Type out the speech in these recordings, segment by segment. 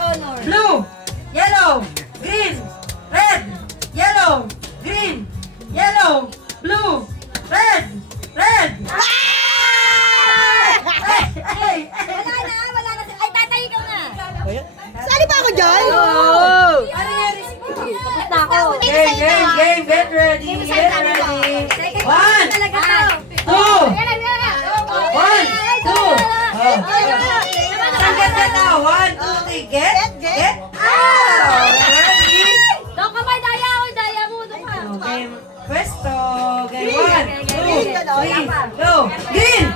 honor. blue, yellow, green, red, yellow, green, yellow, blue, red, red. Wala na. Ay, tatay ikaw na. Sali pa ako dyan? Ano yan? Tapos na ako. Game, get ready, get ready. One, two, one, two. Get now, 1, 2, 3, get out. Ready? Doon ka ba, Daya? O, Daya mo. Doon ka. Game, pwesto. Game, 1, 2, 3, go. Green,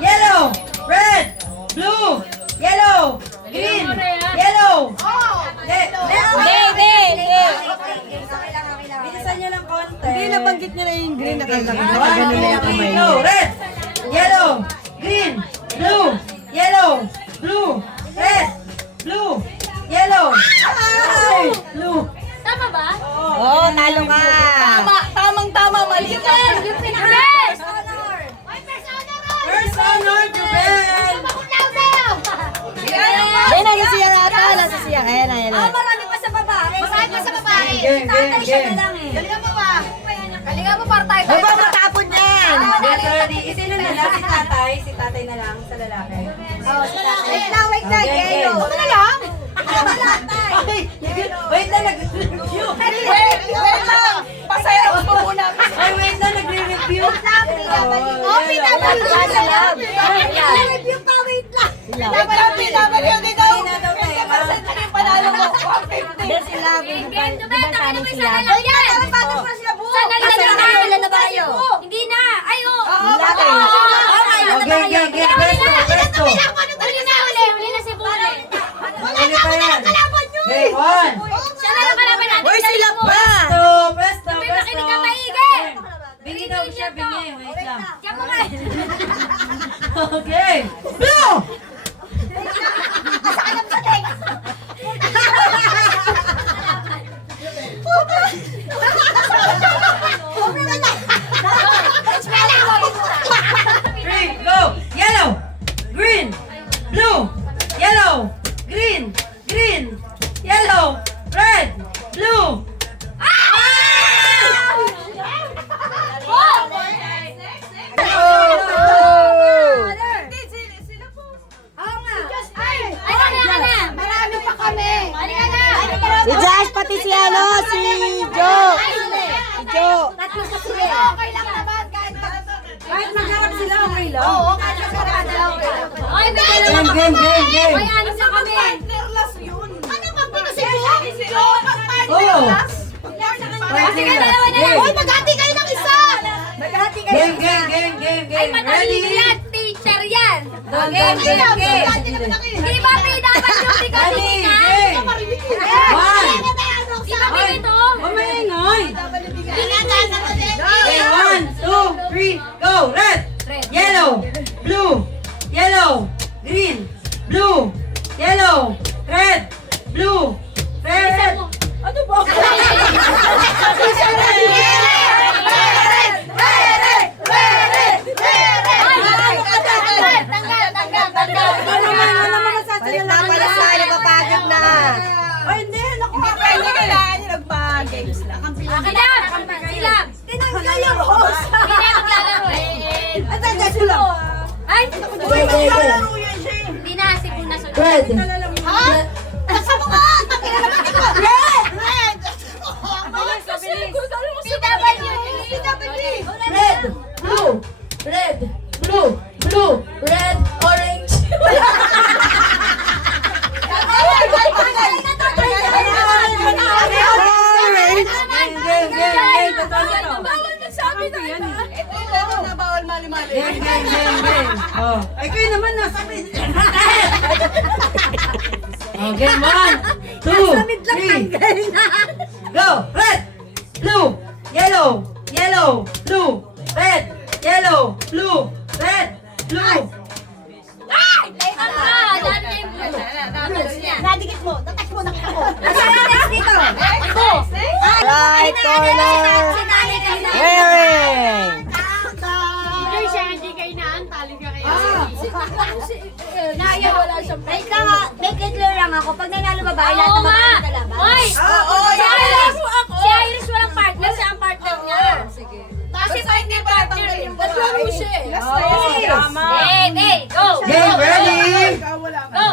yellow, red, blue, yellow, green, yellow. Bilisan nyo ng konti. Hindi, nabanggit niya na yung green na kanta. 1, 2, 3, go. Red, yellow, green, blue, yellow, blue, red, blue, yellow, blue. Tama ba? Oo, talo ka. Tamang-tama, mali ka. Yung pinaka-best! First honor to Ben. Ayun na, nasiya nata. Nasiya. Ayan na, ayan na. Marami pa sa babae. Marami pa sa babae. Game, Tatay siya game. na lang eh. Galingan mo ba? Galingan mo para tayo. Huwag ba matapon yan? Get ready. Sino na lang? Si tatay? Si tatay na lang sa lalaki. Wait na. Game, game. Ano na lang? Wait na, nag-review. Wait lang. Pasayaw mo muna. Ay, wait na, nagre-review. Oh, review pa, wait lang. Panalo mo. 150. Sila, game to bet. Ano may sana lang yan? Sana lang na ba kayo? Hindi na. Ay, oo. Game, pwesto. Huli na si Bulay. Huli pa yan. Game, 1. Siya na lang kalaban natin. Hoy, sila pa. Pwesto. May makinig ka maigi. Bingi daw siya, bingi. Wait lang. Kaya mo nga. Okay. Blue! Three, go! Yellow, green, blue, yellow, green, yellow, red, blue. Marami pa kami. Halika na. Si Josh, pati si ano, si Joe. Si Joe. Tatlo pa sila. Okay lang naman. Kahit magharap sila, okay lang. Oo, kahit magharap sila, okay lang. Ay, may dalawa pa Game. Ay, anim na kami. Ano ba ba si Joe? Oh! Sige, dalawa na lang. Uy, maghati kayo ng isa. Maghati kayo ng isa. Game. Ay, matalino yan. Teacher yan. Game. Di ba PWD ka Ready, na? game. One. Di ba pinito? Maingay. Okay, 1, 2, 3, go! Red, yellow, blue, yellow, green, blue, yellow, red, blue, red. Ano ba? Balik na pala sa napapagod na. Hindi pwede kailangan nyo nagpa-games lang. Akin na! Sila! Tinanggal yung host! Hindi na maglalaro eh. At ang sila. Ay! Maglalaro yan siya. Hindi na, si Buna sunod. Red. Ha? Nasa mo nga! Red! Red! Red, blue, red, orange. Game. Oh, ay kayo naman nasabi. Oh, game 1, 2, 3. Go! Red, blue, yellow, blue, red, yellow, blue, red, blue. Nadikit mo, tatak mo na ako. Nasaan next dito? Ako. Right corner. Wearing. Hindi kayo naan, tali ka kayo. Naya, wala siyang partner. Wait lang nga, make it clear lang ako. Pag nanalo babae, lahat ng babae kalaban. Hoy! Si Iris walang partner, siya ang partner niya. Sige. Kasi partner partner. Naglaro siya eh. Hey, go! Game ready! Go!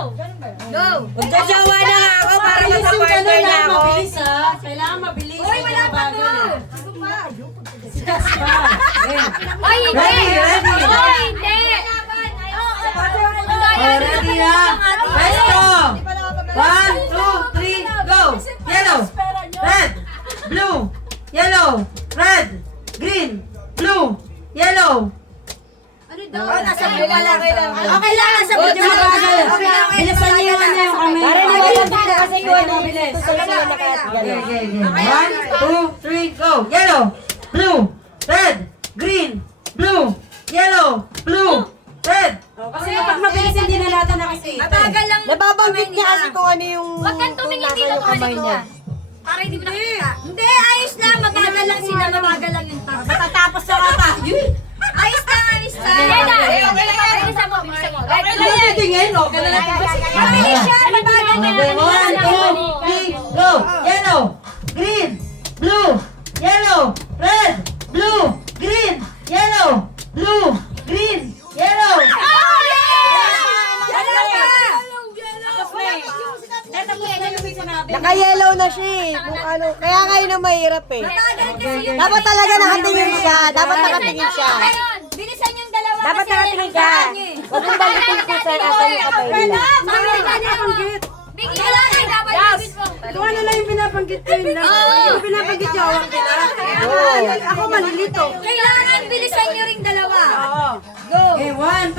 Go! Magkasawa na nga ako para magka-partner na ako. Kailangan mabilis. Hoy, wala pa to! Hoy, hindi! Ready, ready. Hoy, hindi! Ready na! Presto! 1, 2, 3, go! Yellow, red, blue, yellow, red, green, blue, yellow. Nasa buka lang kailangan. Okay lang, nasa budyo na bagal. Okay lang, Bilisan niyo yung ano yung kami. Para naglalagay kasi yun. Mabilis. Okay, okay, okay. 1, 2, 3, go! Yellow, blue, red, green, blue, yellow, blue, red. Kasi pag mabilis hindi na natin nakikita. Mabagal lang. Nababanggit niya kasi kung ano yung... Huwag kang tumingin dito yung kung kamay ano niya. ka. Para hindi mo nakikita. Hindi, ayos lang. Mabagal lang sila. Mabagal lang yung tayo. Matatapos na kata. Ayos lang, ayos lang. Hindi na. Bilisan mo, bilisan mo. Okay lang yan. Tingin, okay lang. Mabilis siya. Mabagal na. Okay, 1, 2, 3, go! Yellow, green, blue, yellow, red, blue, green, yellow, blue, green, yellow. Naka-yellow na siya eh. Kung ano, kaya ngayon ang mahirap eh. Dapat talaga nakatingin siya. Dapat nakatingin siya. Bilisan yung dalawa. Dapat nakatingin siya. Huwag mong balikin ko sa ata yung kamay nila. Bigyan ka lang ay dapat yung mo. Kung ano lang yung pinapanggit ko yun lang. Yung pinapanggit niyo, awang kita. Ako malilito. Kailangan bilisan nyo ring dalawa. Go. Okay, 1, 2,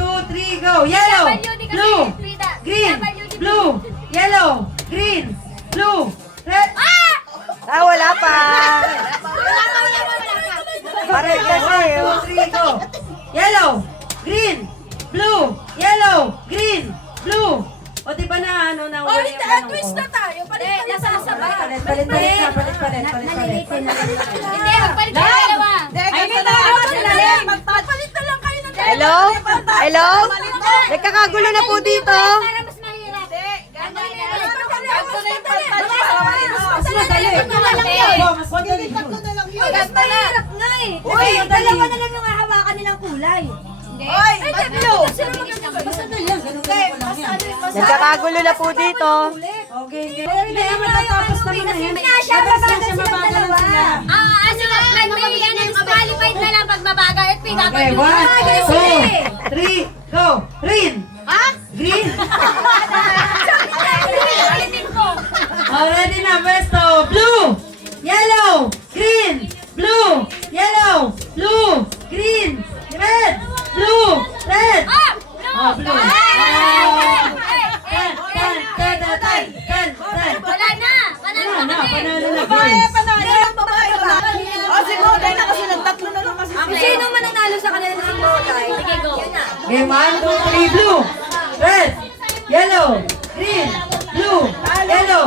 3, go! Yellow, blue, green, blue, yellow, green, blue, red. Ah, wala pa. Pareho kasi eh. 2, 3, go! Yellow, green, blue, yellow, green, blue. O di ba na ano na wala yung ano ko? tayo. Palit nasasabay. Palit. Hindi, magpalit kayo dalawa. Ay, may tayo sila. Magpalit na lang kayo ng Hello? Hello? Nagkakagulo na po dito. Para mas mahirap. Mas madali. Mas madali yun. Mas mahirap nga eh. Uy, dalawa na lang yung hahawakan nilang kulay. Ay, tatlo. Nagkakagulo na po dito. Okay, okay. Hindi, matatapos naman na yun. Mabagal Kasi mabagal lang sila. Ano nga, magbibigyan ng qualified na lang pag mabagal at Okay, pinapag 1, 2, 3, go! Green, Ha? green. Ulitin ko. Already na, presto. Blue, yellow, green, blue, yellow, blue, green, red, blue, red. Ah! No! Oh, blue. Ten. Wala na! Wala na Na, kami! panalo na, girls. O, si Moday na kasi ng tatlo na lang kasi. Sino man nanalo sa kanila ng Moday? Sige, go. Okay, 1, 2, 3, blue, red, yellow, green, blue, yellow.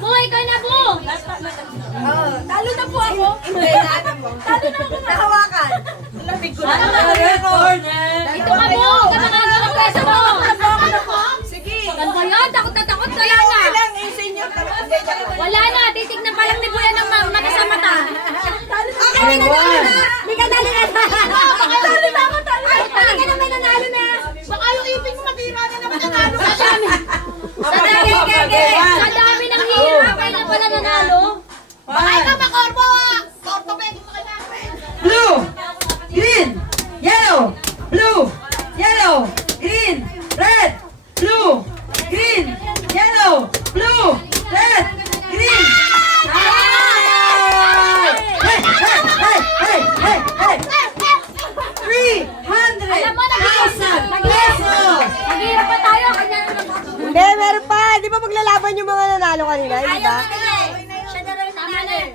Buhay ka na, Bu! Talo na po ako. Talo na ako. Nahawakan. Ito ka, Bu! Kamangalo ka pwesto mo! Sige. Ano ba yan? Takot na takot. Wala na. Wala na. Titignan pa lang ni Buya ng mata sa mata. Okay, may nanalo na. May nanalo na. Talo na ako. Talaga na may nanalo na. Baka yung ipin mo matira na naman nanalo ka. Sa dami ng hirap. Kaya na pala nanalo. Baka ikaw makorbo. Korbo ba yung Blue, green, yellow, blue, yellow, green, red, blue, green, yellow, blue, red, green. Hey! 300,000 pesos! Maghirap pa tayo. Kanya na Hindi, meron pa. Di ba maglalaban yung mga nanalo kanina? Di ba?